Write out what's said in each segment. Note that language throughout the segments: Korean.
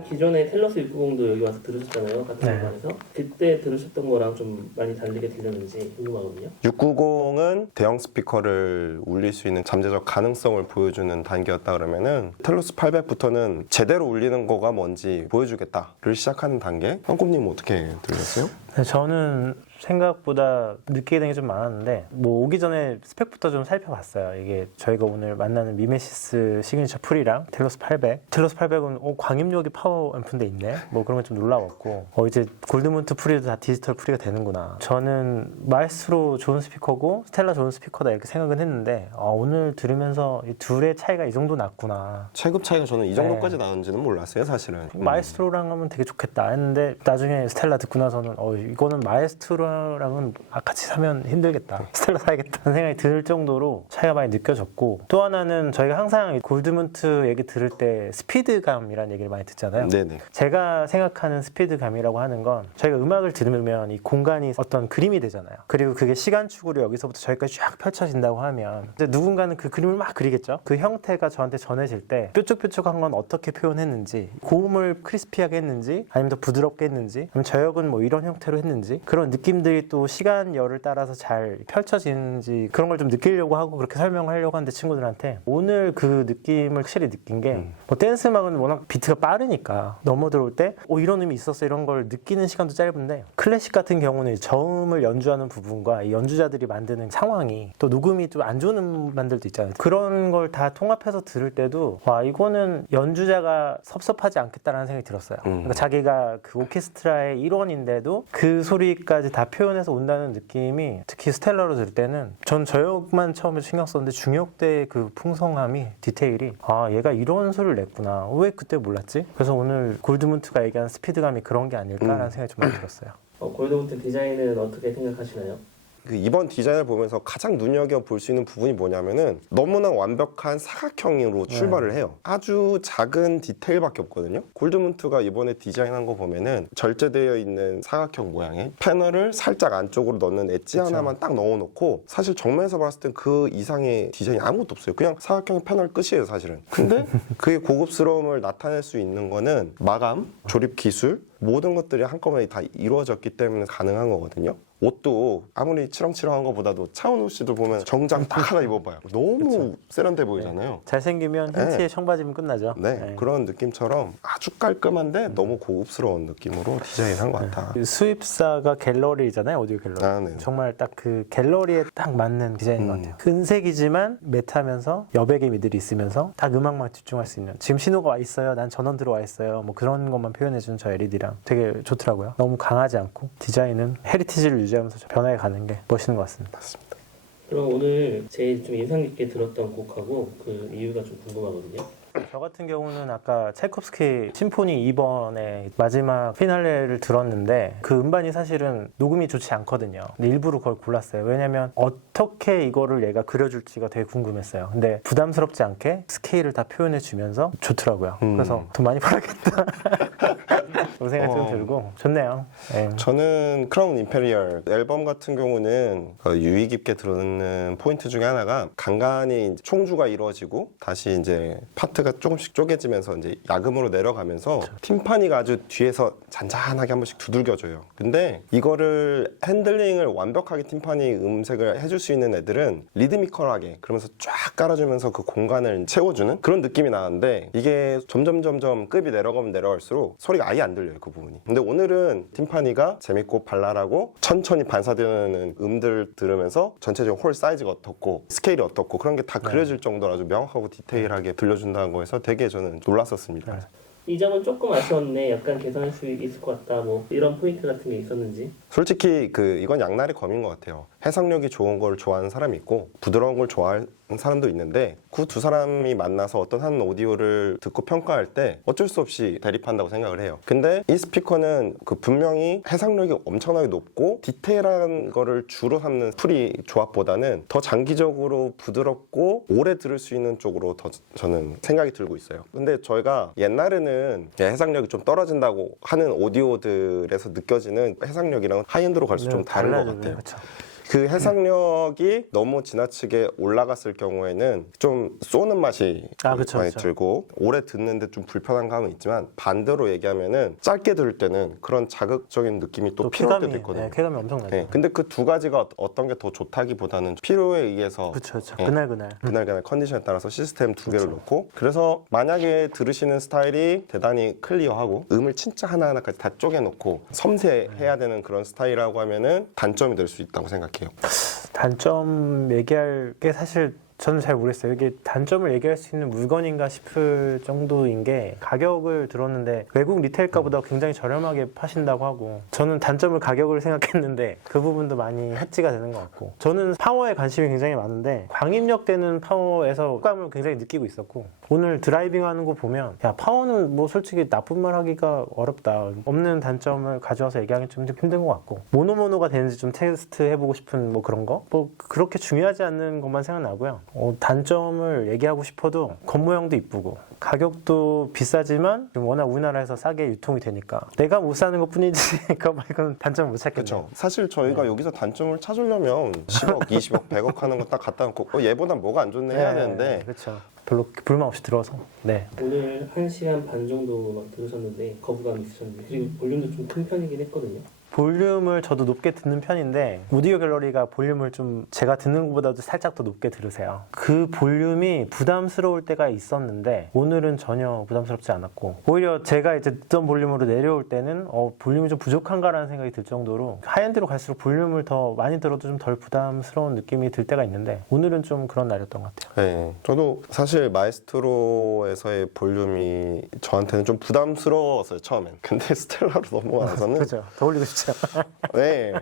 약간 기존의 텔러스 690도 여기 와서 들으셨잖아요. 같은 네. 공간에서. 그때 들으셨던 거랑 좀 많이 다르게 들렸는지 궁금하거든요. 690은 대형 스피커를 울릴 수 있는 잠재적 가능성을 보여주는 단계였다 그러면은 텔러스 800부터는 제대로 울리는 거가 뭔지 보여주겠다를 시작하는 단계. 황꿈님 어떻게 들으셨어요? 네, 저는 생각보다 느끼게 된 게 좀 많았는데 뭐 오기 전에 스펙부터 좀 살펴봤어요. 이게 저희가 오늘 만나는 미메시스 시그니처 프리랑 텔러스 800. 텔러스 800은 광입력이 파워 앰프인데 있네? 뭐 그런 건 좀 놀라웠고 이제 골드문트 프리도 다 디지털 프리가 되는구나. 저는 마에스트로 좋은 스피커고 스텔라 좋은 스피커다 이렇게 생각은 했는데 오늘 들으면서 이 둘의 차이가 이 정도 났구나. 체급 차이가 저는 이 정도까지 나는지는 몰랐어요, 사실은. 마에스트로랑 하면 되게 좋겠다 했는데 나중에 스텔라 듣고 나서는 이거는 마에스트로랑은 같이 사면 힘들겠다. 스텔라 사야겠다는 생각이 들 정도로 차이가 많이 느껴졌고, 또 하나는 저희가 항상 골드문트 얘기 들을 때 스피드감이라는 얘기를 많이 듣잖아요. 네네. 제가 생각하는 스피드감이라고 하는 건 저희가 음악을 들으면 이 공간이 어떤 그림이 되잖아요. 그리고 그게 시간축으로 여기서부터 저기까지 쫙 펼쳐진다고 하면 이제 누군가는 그 그림을 막 그리겠죠. 그 형태가 저한테 전해질 때 뾰족뾰족한 건 어떻게 표현했는지, 고음을 크리스피하게 했는지, 아니면 더 부드럽게 했는지, 아니면 저역은 뭐 이런 형태로 했는지, 그런 느낌들이 또 시간열을 따라서 잘 펼쳐지는지 그런 걸 좀 느끼려고 하고 그렇게 설명하려고 하는데 친구들한테 오늘 그 느낌을 확실히 느낀 게 뭐 댄스 음악은 워낙 비트가 빠르니까 넘어들어올 때 이런 의미 있었어 이런 걸 느끼는 시간도 짧은데, 클래식 같은 경우는 저음을 연주하는 부분과 이 연주자들이 만드는 상황이 또 녹음이 좀 안 좋은 음반들도 있잖아요. 그런 걸 다 통합해서 들을 때도 와 이거는 연주자가 섭섭하지 않겠다라는 생각이 들었어요. 그러니까 자기가 그 오케스트라의 일원인데도 그 소리까지 다 표현해서 온다는 느낌이, 특히 스텔라로 들을 때는 전 저역만 처음에 신경 썼는데 중역 때의 그 풍성함이, 디테일이 얘가 이런 소리를 냈구나. 왜 그때 몰랐지? 그래서 오늘 골드문트가 얘기한 스피드감이 그런 게 아닐까라는 생각이 좀 많이 들었어요. 골드문트 디자인은 어떻게 생각하시나요? 이번 디자인을 보면서 가장 눈여겨볼 수 있는 부분이 뭐냐면은 너무나 완벽한 사각형으로 출발을 해요. 아주 작은 디테일밖에 없거든요. 골드문트가 이번에 디자인한 거 보면은 절제되어 있는 사각형 모양의 패널을 살짝 안쪽으로 넣는 엣지 하나만 딱 넣어놓고, 사실 정면에서 봤을 땐 그 이상의 디자인이 아무것도 없어요. 그냥 사각형 패널 끝이에요, 사실은. 근데 그의 고급스러움을 나타낼 수 있는 거는 마감, 조립 기술, 모든 것들이 한꺼번에 다 이루어졌기 때문에 가능한 거거든요. 옷도 아무리 치렁치렁한 것보다도 차은우 씨도 보면 정장 딱 하나 입어봐요. 너무 세련돼 보이잖아요. 네. 잘생기면 흰티에 청바지면 끝나죠. 네, 그런 느낌처럼 아주 깔끔한데 너무 고급스러운 느낌으로 디자인한 것 같아. 그 수입사가 갤러리잖아요, 오디오 갤러리. 네. 정말 딱 그 갤러리에 딱 맞는 디자인인 것 같아요. 은색이지만 매트하면서 여백의 미들이 있으면서 딱 음악만 집중할 수 있는, 지금 신호가 와 있어요, 난 전원 들어와 있어요, 뭐 그런 것만 표현해주는 저 LED랑 되게 좋더라고요. 너무 강하지 않고 디자인은 헤리티지를 유지하면서 변화해 가는 게 멋있는 것 같습니다. 맞습니다. 그럼 오늘 제일 좀 인상 깊게 들었던 곡하고 그 이유가 좀 궁금하거든요. 저 같은 경우는 아까 차이콥스키 심포니 2번의 마지막 피날레를 들었는데 그 음반이 사실은 녹음이 좋지 않거든요. 근데 일부러 그걸 골랐어요. 왜냐면 어떻게 이거를 얘가 그려줄지가 되게 궁금했어요. 근데 부담스럽지 않게 스케일을 다 표현해주면서 좋더라고요. 그래서 돈 많이 벌어야겠다 그런 생각이 좀 들고 좋네요. 네. 저는 크라운 임페리얼 앨범 같은 경우는 유의 깊게 들었는 포인트 중에 하나가 간간히 이제 총주가 이루어지고 다시 이제 파트가 조금씩 쪼개지면서 이제 야금으로 내려가면서 팀파니가 아주 뒤에서 잔잔하게 한 번씩 두들겨줘요. 근데 이거를 핸들링을 완벽하게 팀파니 음색을 해줄 수 있는 애들은 리드미컬하게 그러면서 쫙 깔아주면서 그 공간을 채워주는 그런 느낌이 나는데, 이게 점점 급이 내려가면 내려갈수록 소리가 아예 안 들려요, 그 부분이. 근데 오늘은 팀파니가 재밌고 발랄하고 천천히 반사되는 음들 들으면서 전체적인 홀 사이즈가 어떻고 스케일이 어떻고 그런 게 다 그려질 정도로 아주 명확하고 디테일하게 들려준다는 거에서 되게 저는 놀랐었습니다. 이 점은 조금 아쉬웠네, 약간 개선할 수 있을 것 같다, 뭐 이런 포인트 같은 게 있었는지. 솔직히 이건 양날의 검인 것 같아요. 해석력이 좋은 걸 좋아하는 사람이 있고 부드러운 걸 좋아하는 사람도 있는데, 그 두 사람이 만나서 어떤 한 오디오를 듣고 평가할 때 어쩔 수 없이 대립한다고 생각을 해요. 근데 이 스피커는 분명히 해상력이 엄청나게 높고 디테일한 거를 주로 삼는 프리 조합보다는 더 장기적으로 부드럽고 오래 들을 수 있는 쪽으로 더 저는 생각이 들고 있어요. 근데 저희가 옛날에는 해상력이 좀 떨어진다고 하는 오디오들에서 느껴지는 해상력이랑 하이엔드로 갈수록 좀 다른 것 같아요. 그쵸. 그 해상력이 너무 지나치게 올라갔을 경우에는 좀 쏘는 맛이 그쵸, 많이 그쵸. 들고 오래 듣는데 좀 불편한 감은 있지만 반대로 얘기하면은 짧게 들을 때는 그런 자극적인 느낌이 또 필요할 때도 있거든요. 쾌감이 엄청나죠. 네, 근데 그 두 가지가 어떤 게 더 좋다기보다는 필요에 의해서 그렇죠. 네. 그날 컨디션에 따라서 시스템 두 개를 놓고 그래서 만약에 들으시는 스타일이 대단히 클리어하고 음을 진짜 하나하나까지 다 쪼개놓고 섬세해야 되는 그런 스타일이라고 하면은 단점이 될 수 있다고 생각해요. 단점 얘기할 게 사실 저는 잘 모르겠어요. 이게 단점을 얘기할 수 있는 물건인가 싶을 정도인 게 가격을 들었는데 외국 리테일가보다 굉장히 저렴하게 파신다고 하고 저는 단점을 가격을 생각했는데 그 부분도 많이 해지가 되는 것 같고 저는 파워에 관심이 굉장히 많은데 광입력되는 파워에서 호감을 굉장히 느끼고 있었고 오늘 드라이빙 하는 거 보면 야 파워는 뭐 솔직히 나쁜 말 하기가 어렵다. 없는 단점을 가져와서 얘기하기 좀 힘든 것 같고 모노가 되는지 좀 테스트 해보고 싶은 뭐 그런 거 뭐 그렇게 중요하지 않는 것만 생각나고요. 단점을 얘기하고 싶어도 겉모양도 이쁘고 가격도 비싸지만 워낙 우리나라에서 싸게 유통이 되니까 내가 못 사는 것 뿐이지 그거 말고는 단점을 못 찾겠네요. 그렇죠. 사실 저희가 여기서 단점을 찾으려면 10억, 20억, 100억 하는 거 딱 갖다 놓고 얘보다 뭐가 안 좋네 해야 되는데 그렇죠. 별로 불만 없이 들어서 네. 오늘 1시간 반 정도 막 들으셨는데 거부감이 있으셨는데 그리고 볼륨도 좀 큰 편이긴 했거든요. 볼륨을 저도 높게 듣는 편인데 오디오 갤러리가 볼륨을 좀 제가 듣는 것보다도 살짝 더 높게 들으세요. 그 볼륨이 부담스러울 때가 있었는데 오늘은 전혀 부담스럽지 않았고 오히려 제가 이제 듣던 볼륨으로 내려올 때는 볼륨이 좀 부족한가라는 생각이 들 정도로 하이엔드로 갈수록 볼륨을 더 많이 들어도 좀 덜 부담스러운 느낌이 들 때가 있는데 오늘은 좀 그런 날이었던 것 같아요. 네, 저도 사실 마에스트로에서의 볼륨이 저한테는 좀 부담스러웠어요 처음엔. 근데 스텔라로 넘어와서는 그렇죠. 더 올리고 싶죠. 네,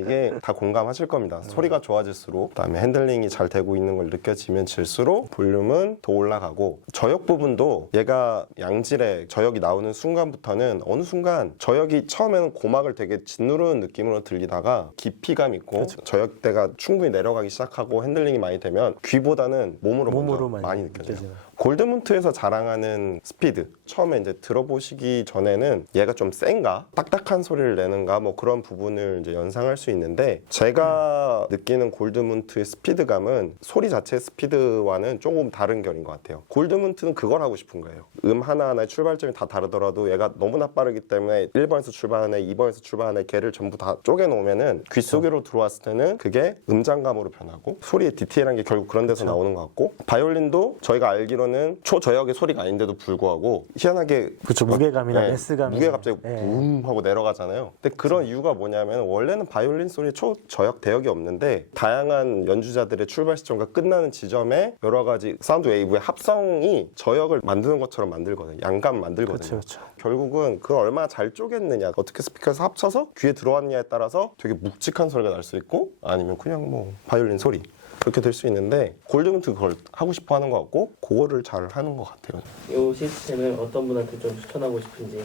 이게 다 공감하실 겁니다. 소리가 좋아질수록 그다음에 핸들링이 잘 되고 있는 걸 느껴지면 질수록 볼륨은 더 올라가고 저역 부분도 얘가 양질의 저역이 나오는 순간부터는 어느 순간 저역이 처음에는 고막을 되게 짓누르는 느낌으로 들리다가 깊이감 있고 저역대가 충분히 내려가기 시작하고 핸들링이 많이 되면 귀보다는 몸으로 먼저 많이 느껴져요. 골드문트에서 자랑하는 스피드 처음에 이제 들어보시기 전에는 얘가 좀 센가 딱딱한 소리를 내는가 뭐 그런 부분을 이제 연상할 수 있는데 제가 느끼는 골드문트의 스피드감은 소리 자체의 스피드와는 조금 다른 결인 것 같아요. 골드문트는 그걸 하고 싶은 거예요. 하나하나의 출발점이 다 다르더라도 얘가 너무나 빠르기 때문에 1번에서 출발하네 2번에서 출발하네 걔를 전부 다 쪼개놓으면은 귀 속으로 들어왔을 때는 그게 음장감으로 변하고 소리의 디테일한 게 결국 그런 데서 나오는 것 같고 바이올린도 저희가 알기로는 초저역의 소리가 아닌데도 불구하고 희한하게 그렇죠. 무게감이나 베스감 무게가 갑자기 붐 하고 내려가잖아요. 근데 그런 이유가 뭐냐면 원래는 바이올린 소리에 초저역 대역이 없는데 다양한 연주자들의 출발 시점과 끝나는 지점에 여러 가지 사운드 웨이브의 합성이 저역을 만드는 것처럼 만들거든요. 양감 만들거든요. 그렇죠. 결국은 그걸 얼마나 잘 쪼갰느냐 어떻게 스피커에서 합쳐서 귀에 들어왔냐에 따라서 되게 묵직한 소리가 날 수 있고 아니면 그냥 뭐 바이올린 소리 그렇게 될 수 있는데 골드문트 그걸 하고 싶어 하는 것 같고 그거를 잘 하는 것 같아요. 이 시스템을 어떤 분한테 좀 추천하고 싶은지.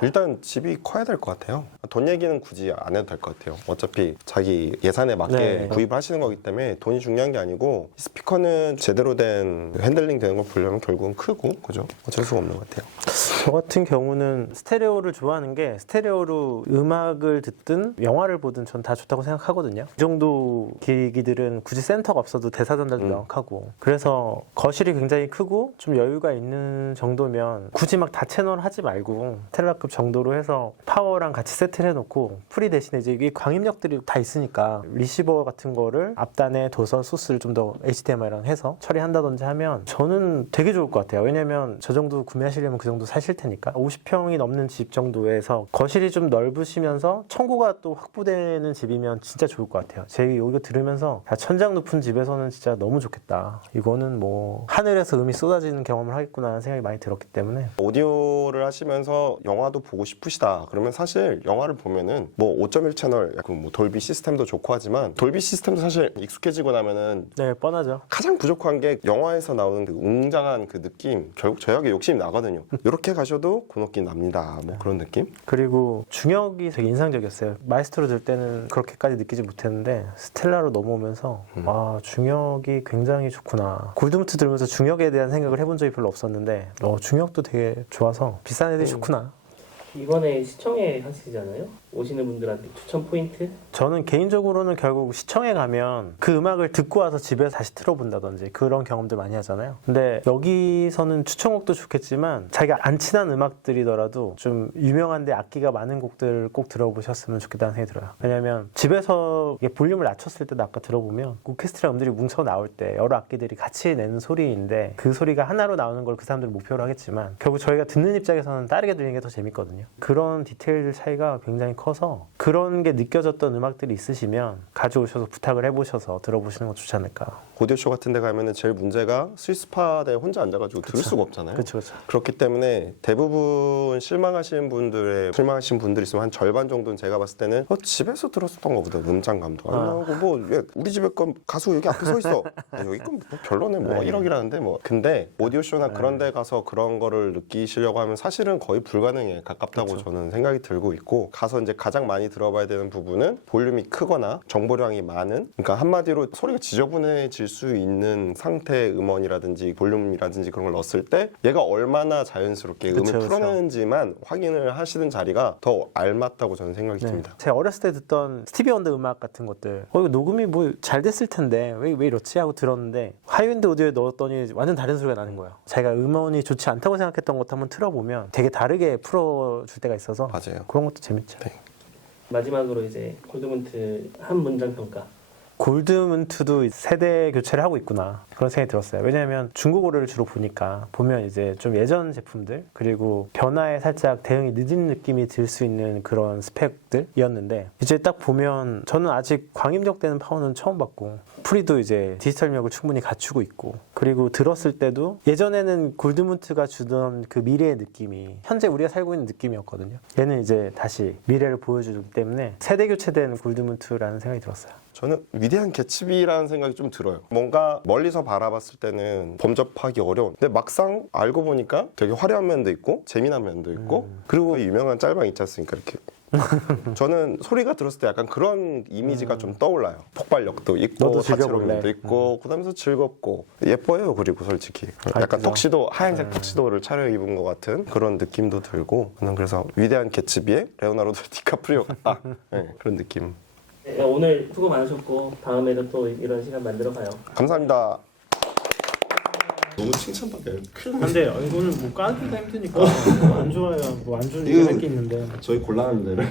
일단 집이 커야 될 것 같아요. 돈 얘기는 굳이 안 해도 될 것 같아요. 어차피 자기 예산에 맞게 구입을 하시는 거기 때문에 돈이 중요한 게 아니고 스피커는 제대로 된 핸들링 되는 걸 보려면 결국은 크고 그죠? 어쩔 수가 없는 것 같아요. 저 같은 경우는 스테레오를 좋아하는 게 스테레오로 음악을 듣든 영화를 보든 전 다 좋다고 생각하거든요. 이 정도 기기들은 굳이 센터가 없어도 대사 전달도 명확하고 그래서 거실이 굉장히 크고 좀 여유가 있는 정도면 굳이 막 다채널 하지 말고 스텔라급 정도로 해서 파워랑 같이 세트를 해놓고 프리 대신에 이제 이 광입력들이 다 있으니까 리시버 같은 거를 앞단에 둬서 소스를 좀 더 HDMI랑 해서 처리한다든지 하면 저는 되게 좋을 것 같아요. 왜냐면 저 정도 구매하시려면 그 정도 사실 테니까 50평이 넘는 집 정도에서 거실이 좀 넓으시면서 청구가 또 확보되는 집이면 진짜 좋을 것 같아요. 제 이거 들으면서 천장 높은 집에서는 진짜 너무 좋겠다. 이거는 뭐 하늘에서 음이 쏟아지는 경험을 하겠구나 하는 생각이 많이 들었기 때문에 오디오를 하시면서 영화도 보고 싶으시다 그러면 사실 영화를 보면은 뭐 5.1 채널 약간 뭐 돌비 시스템도 좋고 하지만 돌비 시스템도 사실 익숙해지고 나면은 네 뻔하죠. 가장 부족한 게 영화에서 나오는 그 웅장한 그 느낌 결국 저역에 욕심이 나거든요. 이렇게 가셔도 그 느낌 납니다. 뭐 그런 느낌? 그리고 중역이 되게 인상적이었어요. 마에스트로 들 때는 그렇게까지 느끼지 못했는데 스텔라로 넘어오면서 와 중역이 굉장히 좋구나. 골드문트 들으면서 중역에 대한 생각을 해본 적이 별로 없었는데 중역도 되게 좋아서 비싼 애들이 좋구나. 이번에 시청회 하시잖아요. 오시는 분들한테 추천 포인트? 저는 개인적으로는 결국 시청에 가면 그 음악을 듣고 와서 집에서 다시 틀어본다든지 그런 경험들 많이 하잖아요. 근데 여기서는 추천곡도 좋겠지만 자기가 안 친한 음악들이더라도 좀 유명한데 악기가 많은 곡들 꼭 들어보셨으면 좋겠다는 생각이 들어요. 왜냐면 집에서 이게 볼륨을 낮췄을 때도 아까 들어보면 오케스트라 음들이 뭉쳐 나올 때 여러 악기들이 같이 내는 소리인데 그 소리가 하나로 나오는 걸 그 사람들이 목표로 하겠지만 결국 저희가 듣는 입장에서는 다르게 들리는 게 더 재밌거든요. 그런 디테일 차이가 굉장히 커서 그런 게 느껴졌던 음악들이 있으시면 가져오셔서 부탁을 해보셔서 들어보시는 거 좋지 않을까. 오디오쇼 같은 데 가면은 제일 문제가 스위스팟에 혼자 앉아가지고 들을 수가 없잖아요. 그렇죠. 그렇기 때문에 대부분 실망하신 분들이 있으면 한 절반 정도는 제가 봤을 때는 집에서 들었었던 것보다 문장감도 안 나오고 뭐 왜 우리 집에 건 가수 여기 앞에 서 있어. 여기 건 뭐 별로네 뭐 1억이라는데 뭐. 근데 오디오쇼나 그런 데 가서 그런 거를 느끼시려고 하면 사실은 거의 불가능에 가깝다고 그렇죠. 저는 생각이 들고 있고 가서 이제 가장 많이 들어봐야 되는 부분은 볼륨이 크거나 정보량이 많은 그러니까 한마디로 소리가 지저분해질 수 있는 상태의 음원이라든지 볼륨이라든지 그런 걸 넣었을 때 얘가 얼마나 자연스럽게 음을 그쵸. 풀어내는지만 확인을 하시는 자리가 더 알맞다고 저는 생각이 듭니다. 제가 어렸을 때 듣던 스티비 원더 음악 같은 것들 이거 녹음이 뭐 잘 됐을 텐데 왜 이렇지 하고 들었는데 하이엔드 오디오에 넣었더니 완전 다른 소리가 나는 거예요. 제가 음원이 좋지 않다고 생각했던 것도 한번 틀어보면 되게 다르게 풀어줄 때가 있어서 맞아요. 그런 것도 재밌죠. 네. 마지막으로 이제 골드문트 한 문장 평가. 골드문트도 세대 교체를 하고 있구나 그런 생각이 들었어요. 왜냐하면 중국어를 주로 보면 이제 좀 예전 제품들 그리고 변화에 살짝 대응이 늦은 느낌이 들 수 있는 그런 스펙들이었는데 이제 딱 보면 저는 아직 광임적되는 파워는 처음 봤고 프리도 이제 디지털력을 충분히 갖추고 있고 그리고 들었을 때도 예전에는 골드문트가 주던 그 미래의 느낌이 현재 우리가 살고 있는 느낌이었거든요. 얘는 이제 다시 미래를 보여주기 때문에 세대 교체된 골드문트라는 생각이 들었어요. 저는 위대한 개츠비라는 생각이 좀 들어요. 뭔가 멀리서 바라봤을 때는 범접하기 어려운. 근데 막상 알고 보니까 되게 화려한 면도 있고 재미난 면도 있고 그리고 유명한 짤방 있지 않습니까? 이렇게. 저는 소리가 들었을 때 약간 그런 이미지가 좀 떠올라요. 폭발력도 있고 너도 다채로운 즐겨볼래? 면도 있고 그다음에서 즐겁고 예뻐요. 그리고 솔직히 약간 그죠? 턱시도 하얀색 턱시도를 차려입은 것 같은 그런 느낌도 들고 저는 그래서 위대한 개츠비의 레오나르도 디카프리오 같다. 네, 그런 느낌. 네, 오늘 수고 많으셨고 다음에도 또 이런 시간 만들어 봐요. 감사합니다. 너무 칭찬받아요. 근데 이거는 뭐 까기가 힘드니까 안 좋아요. 뭐 안 좋은 이거- 할게 있는데 저희 곤란합니다.